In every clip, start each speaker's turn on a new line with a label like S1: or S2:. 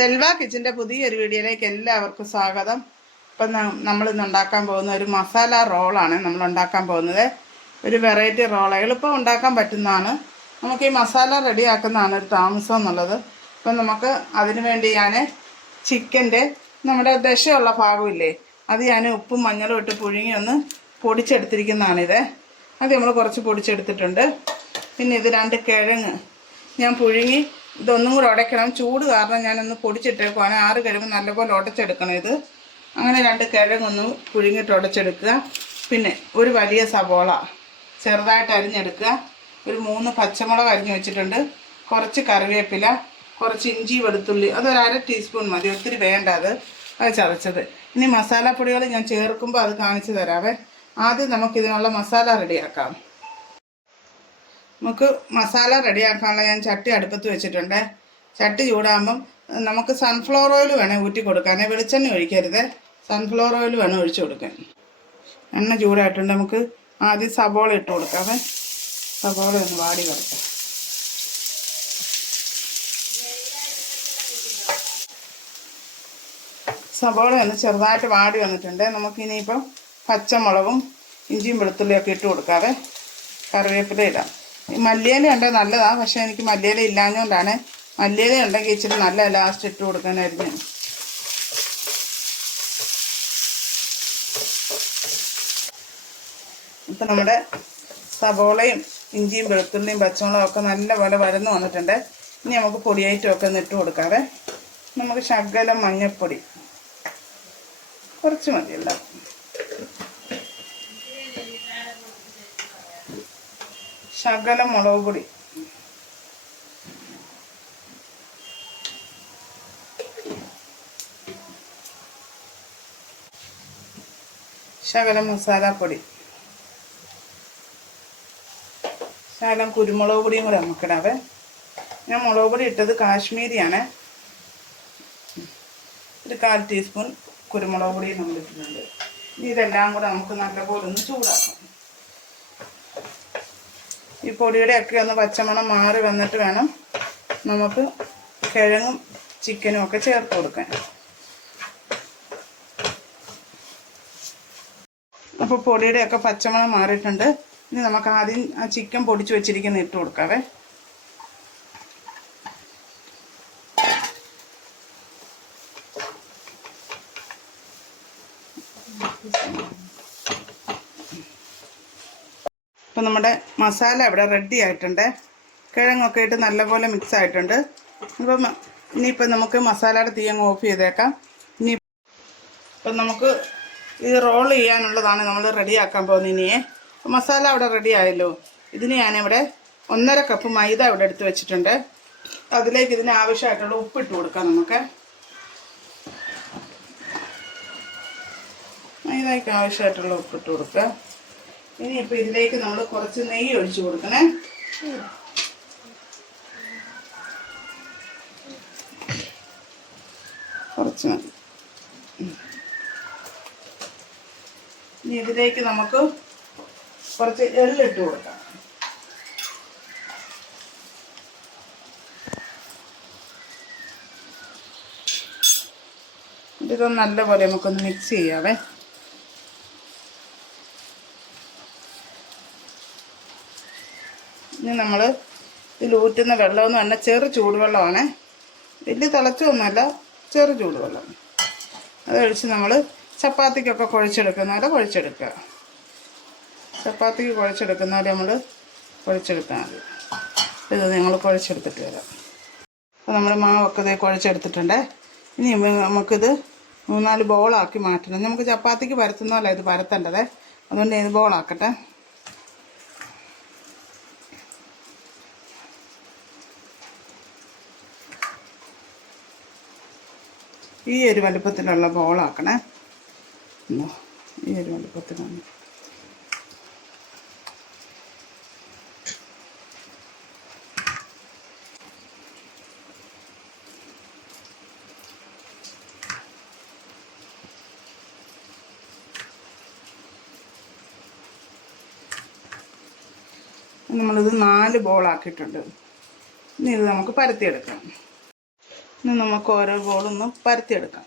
S1: സെൽവ കിച്ചന്റെ പുതിയൊരു വീഡിയോയിലേക്ക് എല്ലാവർക്കും സ്വാഗതം. ഇപ്പം നമ്മൾ ഇന്ന് ഉണ്ടാക്കാൻ പോകുന്ന ഒരു മസാല റോളാണ് നമ്മൾ ഉണ്ടാക്കാൻ പോകുന്നത്. ഒരു വെറൈറ്റി റോൾ എളുപ്പം ഉണ്ടാക്കാൻ പറ്റുന്നതാണ്. നമുക്ക് ഈ മസാല റെഡിയാക്കുന്നതാണ് ഒരു താമസം എന്നുള്ളത്. അപ്പം നമുക്ക് അതിന് വേണ്ടി ഞാൻ ചിക്കന്റെ നമ്മുടെ ദശയുള്ള ഭാഗമില്ലേ അത് ഞാൻ ഉപ്പും മഞ്ഞളും ഇട്ട് പുഴുങ്ങി ഒന്ന് പൊടിച്ചെടുത്തിരിക്കുന്നതാണിത്. അത് നമ്മൾ കുറച്ച് പൊടിച്ചെടുത്തിട്ടുണ്ട്. പിന്നെ ഇത് രണ്ട് കിഴങ്ങ് ഞാൻ പുഴുങ്ങി ഇതൊന്നും കൂടെ ഉടയ്ക്കണം. ചൂട് കാരണം ഞാനൊന്ന് പൊടിച്ചിട്ടേക്കുവാണ്. ആറ് കിഴങ്ങ് നല്ലപോലെ ഉടച്ചെടുക്കണം ഇത്. അങ്ങനെ രണ്ട് കിഴങ്ങൊന്ന് പുഴുങ്ങിയിട്ട് ഉടച്ചെടുക്കുക. പിന്നെ ഒരു വലിയ സവോള ചെറുതായിട്ട് അരിഞ്ഞെടുക്കുക. ഒരു മൂന്ന് പച്ചമുളക് അരിഞ്ഞു വെച്ചിട്ടുണ്ട്. കുറച്ച് കറിവേപ്പില കുറച്ച് ഇഞ്ചി വെളുത്തുള്ളി അതൊരു ടീസ്പൂൺ മതി. ഒത്തിരി വേണ്ട അത്. അത് ചതച്ചത്. ഇനി മസാലപ്പൊടികൾ ഞാൻ ചേർക്കുമ്പോൾ അത് കാണിച്ചു തരാവേ. ആദ്യം നമുക്കിതിനുള്ള മസാല റെഡിയാക്കാം. നമുക്ക് മസാല റെഡിയാക്കാനുള്ള ഞാൻ ചട്ടി അടുപ്പത്ത് വെച്ചിട്ടുണ്ട്. ചട്ടി ചൂടാകുമ്പം നമുക്ക് സൺഫ്ലവർ ഓയിൽ വേണേൽ ഊറ്റി കൊടുക്കാനേ വെളിച്ചെണ്ണ ഒഴിക്കരുത്. സൺഫ്ലവർ ഓയിൽ വേണം ഒഴിച്ചു കൊടുക്കാൻ എണ്ണ ചൂടായിട്ടുണ്ട്. നമുക്ക് ആദ്യം സബോള ഇട്ട് കൊടുക്കാവേ. സബോള ഒന്ന് വാടി കൊടുക്കാം സബോള ഒന്ന് ചെറുതായിട്ട് വാടി വന്നിട്ടുണ്ട്. നമുക്കിനിയിപ്പം പച്ചമുളകും ഇഞ്ചിയും വെളുത്തുള്ളിയൊക്കെ ഇട്ട് കൊടുക്കാവേ. കറിവേപ്പില ഇടാം. മല്ലിയില ഉണ്ട്? നല്ലതാണ് പക്ഷേ എനിക്ക് മല്ലിയില ഇല്ലാഞ്ഞുകൊണ്ടാണ് മല്ലിയില ഉണ്ടെങ്കിൽ ഇച്ചിരി നല്ല ലാസ്റ്റ് ഇട്ട് കൊടുക്കാനായിരുന്നു. ഇപ്പം നമ്മുടെ സവോളയും ഇഞ്ചിയും വെളുത്തുള്ളിയും പച്ചമുളകും ഒക്കെ നല്ലപോലെ വരന്ന് വന്നിട്ടുണ്ട്. ഇനി നമുക്ക് പൊടിയായിട്ടും ഒക്കെ ഒന്ന് ഇട്ട് കൊടുക്കാവേ. നമുക്ക് ശകലം മഞ്ഞൾപ്പൊടി കുറച്ച് മതിയല്ലോ. ശകലം മുളക് പൊടി. ശകലം മസാലപ്പൊടി. ശകലം കുരുമുളക് പൊടിയും കൂടെ നമുക്കിടാവേ ഞാൻ മുളക് പൊടി ഇട്ടത് കാശ്മീരിയാണ്. ഒരു കാൽ ടീസ്പൂൺ കുരുമുളക് പൊടി നമ്മൾ ഇതെല്ലാം കൂടെ നമുക്ക് നല്ലപോലെ ഒന്ന് ചൂടാക്കാം. ഈ പൊടിയുടെ ഒക്കെ ഒന്ന് പച്ചമണം മാറി വന്നിട്ട് വേണം നമുക്ക് കിഴങ്ങും ചിക്കനും ഒക്കെ ചേർത്ത് കൊടുക്കാൻ. അപ്പോൾ പൊടിയുടെ ഒക്കെ പച്ചമണം മാറിയിട്ടുണ്ട്. ഇനി നമുക്ക് ആദ്യം ആ ചിക്കൻ പൊടിച്ചു വെച്ചിരിക്കുന്ന ഇട്ട് കൊടുക്കാവേ. ഇപ്പം നമ്മുടെ മസാല ഇവിടെ റെഡി ആയിട്ടുണ്ട്. കിഴങ്ങൊക്കെ ഇട്ട് നല്ലപോലെ മിക്സ് ആയിട്ടുണ്ട്. അപ്പം ഇനിയിപ്പം നമുക്ക് മസാലയുടെ തീ അങ്ങ് ഓഫ് ചെയ്തേക്കാം. ഇനി ഇപ്പം നമുക്ക് ഇത് റോൾ ചെയ്യാനുള്ളതാണ് നമ്മൾ റെഡിയാക്കാൻ പോകുന്നത് ഇനിയെ. മസാല അവിടെ റെഡി ആയല്ലോ. ഇതിന് ഞാനിവിടെ ഒന്നര കപ്പ് മൈദ ഇവിടെ എടുത്ത് വെച്ചിട്ടുണ്ട്. അതിലേക്ക് ഇതിന് ആവശ്യമായിട്ടുള്ള ഉപ്പിട്ട് കൊടുക്കാം നമുക്ക്. മൈദയ്ക്ക് ആവശ്യമായിട്ടുള്ള ഉപ്പിട്ട് കൊടുക്കുക. ഇനിയിപ്പോൾ ഇതിലേക്ക് നമ്മൾ കുറച്ച് നെയ്യ് ഒഴിച്ചു കൊടുക്കണേ. കുറച്ച് ഇനി ഇതിലേക്ക് നമുക്ക് കുറച്ച് എള്ളിട്ട് കൊടുക്കാം. ഇതൊന്ന് നല്ലപോലെ നമുക്കൊന്ന് മിക്സ് ചെയ്യാവേ. ഇനി നമ്മൾ ഇതിൽ ഊറ്റുന്ന വെള്ളമെന്ന് പറഞ്ഞാൽ ചെറു ചൂടുവെള്ളമാണ്. വലിയ തിളച്ചൊന്നുമല്ല ചെറു ചൂടുവെള്ളം അതൊഴിച്ച് നമ്മൾ ചപ്പാത്തിക്കൊക്കെ കുഴച്ചെടുക്കുന്ന പോലെ കുഴച്ചെടുക്കുക. ചപ്പാത്തിക്ക് കുഴച്ചെടുക്കുന്ന പോലെ നമ്മൾ കുഴച്ചെടുത്താൽ മതി. ഇത് നിങ്ങൾ കുഴച്ചെടുത്തിട്ട് വരാം. അപ്പോൾ നമ്മൾ മാവൊക്കെ ഇതേ കുഴച്ചെടുത്തിട്ടുണ്ട്. ഇനി നമുക്കിത് മൂന്നാൽ ബോളാക്കി മാറ്റണം. നമുക്ക് ചപ്പാത്തിക്ക് പരത്തുന്ന പോലെ ഇത് പരത്തേണ്ടത്. അതുകൊണ്ട് ഇത് ബോളാക്കട്ടെ. ഈ ഒരു വലുപ്പത്തിലുള്ള ബോളാക്കണേ. ഈ ഒരു വലുപ്പത്തിലാണ്. നമ്മളിത് നാല് ബോളാക്കിയിട്ടുണ്ട്. ഇനി ഇത് നമുക്ക് പരത്തിയെടുക്കാം. ഇനി നമുക്ക് ഓരോ ബോളൊന്ന് പരത്തിയെടുക്കാം.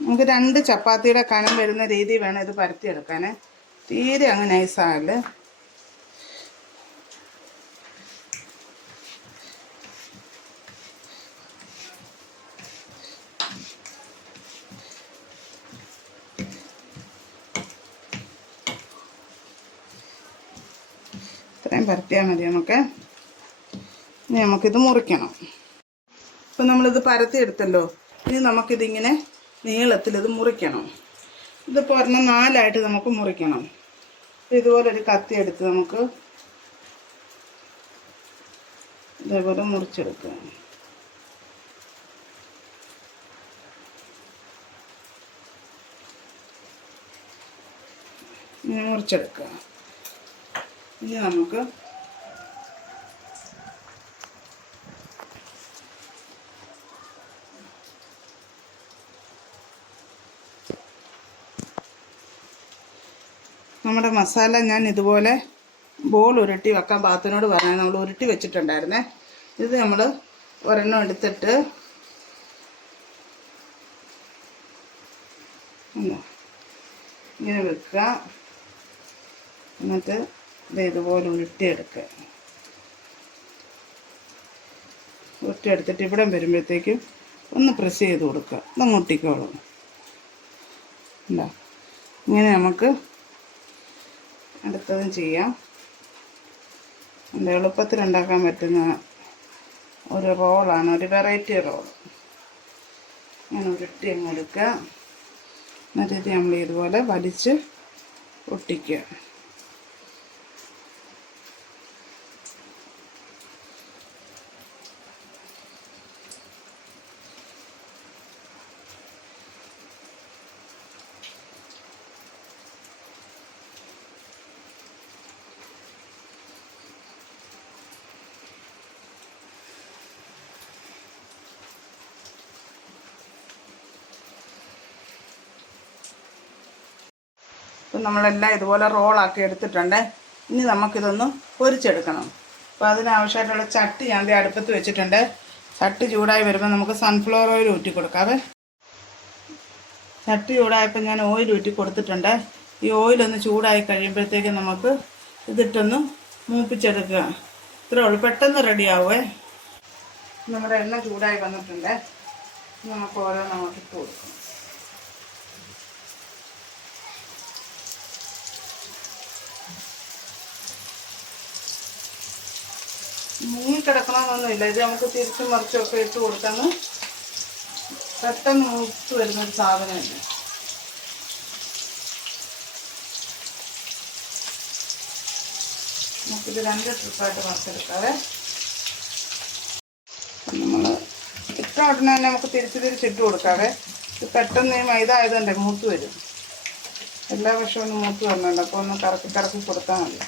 S1: നമുക്ക് രണ്ട് ചപ്പാത്തിയുടെ കനം വരുന്ന രീതി വേണം ഇത് പരത്തിയെടുക്കാൻ തീരെ അങ്ങ് നൈസാകൽ ഇത്രയും പരത്തിയാൽ മതി നമുക്ക് ഇനി നമുക്കിത് മുറിക്കണം. ഇപ്പം നമ്മളിത് പരത്തിയെടുത്തല്ലോ. ഇനി നമുക്കിതിങ്ങനെ നീളത്തിൽ ഇത് മുറിക്കണം. ഇത് ഒരെണ്ണം നാലായിട്ട് നമുക്ക് മുറിക്കണം. ഇതുപോലൊരു കത്തി എടുത്ത് നമുക്ക് ഇതേപോലെ മുറിച്ചെടുക്കുക മുറിച്ചെടുക്കുക ഇനി നമുക്ക് നമ്മുടെ മസാല ഞാൻ ഇതുപോലെ ബോൾ ഉരുട്ടി വെക്കാൻ പാത്തിനോട് പറയാൻ നമ്മൾ ഉരുട്ടി വെച്ചിട്ടുണ്ടായിരുന്നേ ഇത് നമ്മൾ ഒരെണ്ണം എടുത്തിട്ട്? ഇങ്ങനെ വെക്കുക എന്നിട്ട് ഇത് ഇതുപോലെ ഉരുട്ടിയെടുക്കുക ഉരുട്ടിയെടുത്തിട്ട് ഇവിടെ വരുമ്പോഴത്തേക്കും ഒന്ന് പ്രസ് ചെയ്ത് കൊടുക്കുക ഇതങ്ങ് ഒട്ടിക്കോളും ഉണ്ടോ ഇങ്ങനെ നമുക്ക് അടുത്തതും ചെയ്യാം. എന്റെ എളുപ്പത്തിൽ ഉണ്ടാക്കാൻ പറ്റുന്ന ഒരു റോളാണ്. ഒരു വെറൈറ്റി റോൾ. ഇങ്ങനെ ഉരുട്ടി അങ്ങ് എടുക്കുക. എന്നിട്ട് നമ്മൾ ഇതുപോലെ വലിച്ച് ഒട്ടിക്കുക. ഇപ്പം നമ്മളെല്ലാം ഇതുപോലെ റോളാക്കി എടുത്തിട്ടുണ്ട്. ഇനി നമുക്കിതൊന്ന് പൊരിച്ചെടുക്കണം. അപ്പോൾ അതിനാവശ്യമായിട്ടുള്ള ചട്ടി ഞാൻ അടുപ്പത്ത് വെച്ചിട്ടുണ്ട്. ചട്ടി ചൂടായി വരുമ്പോൾ നമുക്ക് സൺഫ്ലവർ ഓയിൽ ഊറ്റി കൊടുക്കാവേ ചട്ടി ചൂടായപ്പോൾ ഞാൻ ഓയിൽ ഊറ്റി കൊടുത്തിട്ടുണ്ട്. ഈ ഓയിലൊന്ന് ചൂടായി കഴിയുമ്പോഴത്തേക്ക് നമുക്ക് ഇതിട്ടൊന്ന് മൂപ്പിച്ചെടുക്കുക. ഇത്രേ ഉള്ളൂ. പെട്ടെന്ന് റെഡിയാവുമേ നമ്മുടെ എണ്ണ ചൂടായി വന്നിട്ടുണ്ട്. നമുക്ക് ഓരോ നമുക്ക് ഇട്ട് കൊടുക്കാം. മുങ്ങി കിടക്കണമെന്നൊന്നുമില്ല ഇത് നമുക്ക് തിരിച്ചും മറിച്ചും ഒക്കെ ഇട്ട് കൊടുക്കാന്ന് പെട്ടെന്ന് മൂത്ത് വരുന്നൊരു സാധനമില്ല നമുക്കിത് രണ്ട് ട്രിപ്പായിട്ട് മറിച്ചെടുക്കാവേ. നമ്മൾ ഇട്ട ഉടനെ തന്നെ നമുക്ക് തിരിച്ച് തിരിച്ചിട്ട് കൊടുക്കാവേ. ഇത് പെട്ടെന്ന് ഈ മൈദ മൂത്ത് വരും. എല്ലാ വർഷവും ഒന്ന് മൂത്ത് വരുന്നുണ്ട് അപ്പോൾ ഒന്ന് കറക്കി കറക്കി കൊടുത്താൽ മതി.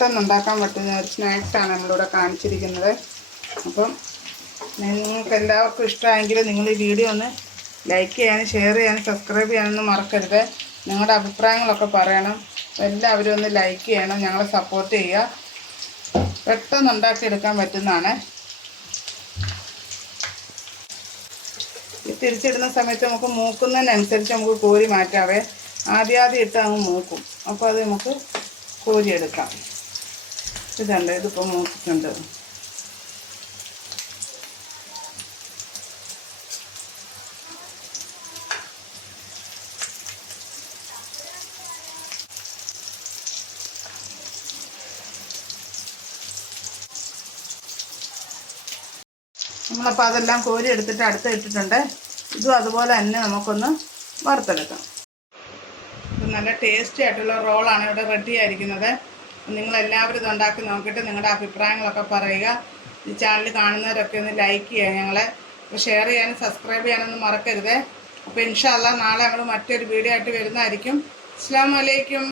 S1: പെട്ടെന്ന് ഉണ്ടാക്കാൻ പറ്റുന്ന ഒരു സ്നാക്സാണ് നമ്മളിവിടെ കാണിച്ചിരിക്കുന്നത്. അപ്പം നിങ്ങൾക്ക് എല്ലാവർക്കും ഇഷ്ടമായെങ്കിൽ നിങ്ങൾ ഈ വീഡിയോ ഒന്ന് ലൈക്ക് ചെയ്യാനും ഷെയർ ചെയ്യാനും സബ്സ്ക്രൈബ് ചെയ്യാനൊന്നും മറക്കരുത്. നിങ്ങളുടെ അഭിപ്രായങ്ങളൊക്കെ പറയണം. എല്ലാവരും ഒന്ന് ലൈക്ക് ചെയ്യണം ഞങ്ങളെ സപ്പോർട്ട് ചെയ്യുക. പെട്ടെന്ന് ഉണ്ടാക്കിയെടുക്കാൻ പറ്റുന്നതാണ്. തിരിച്ചിടുന്ന സമയത്ത് നമുക്ക് മൂക്കുന്നതിനനുസരിച്ച് നമുക്ക് കോരി മാറ്റാവേ. ആദ്യാദ്യം ഇട്ട് അങ്ങ് മൂക്കും. അപ്പോൾ അത് നമുക്ക് കോരിയെടുക്കാം. ഇതുണ്ട് ഇതിപ്പോൾ മൂത്തിട്ടുണ്ട് നമ്മളപ്പോൾ അതെല്ലാം കോരി എടുത്തിട്ട് അടുത്ത് ഇട്ടിട്ടുണ്ട്. ഇതും അതുപോലെ തന്നെ നമുക്കൊന്ന് വറുത്തെടുക്കാം. നല്ല ടേസ്റ്റി ആയിട്ടുള്ള റോളാണ് ഇവിടെ റെഡി ആയിരിക്കുന്നത്. നിങ്ങൾ എല്ലാവരും ഇത് ഉണ്ടാക്കി നോക്കിയിട്ട് നിങ്ങളുടെ അഭിപ്രായങ്ങളൊക്കെ പറയുക. ഈ ചാനൽ കാണുന്നവരൊക്കെ ഒന്ന് ലൈക്ക് ചെയ്യുക ഞങ്ങളെ. ഷെയർ ചെയ്യാനും സബ്സ്ക്രൈബ് ചെയ്യാനൊന്നും മറക്കരുതേ. അപ്പോൾ ഇൻഷാല്ല നാളെ ഞങ്ങൾ മറ്റൊരു വീഡിയോ ആയിട്ട് വരുന്നതായിരിക്കും. അസ്സാം വലൈക്കും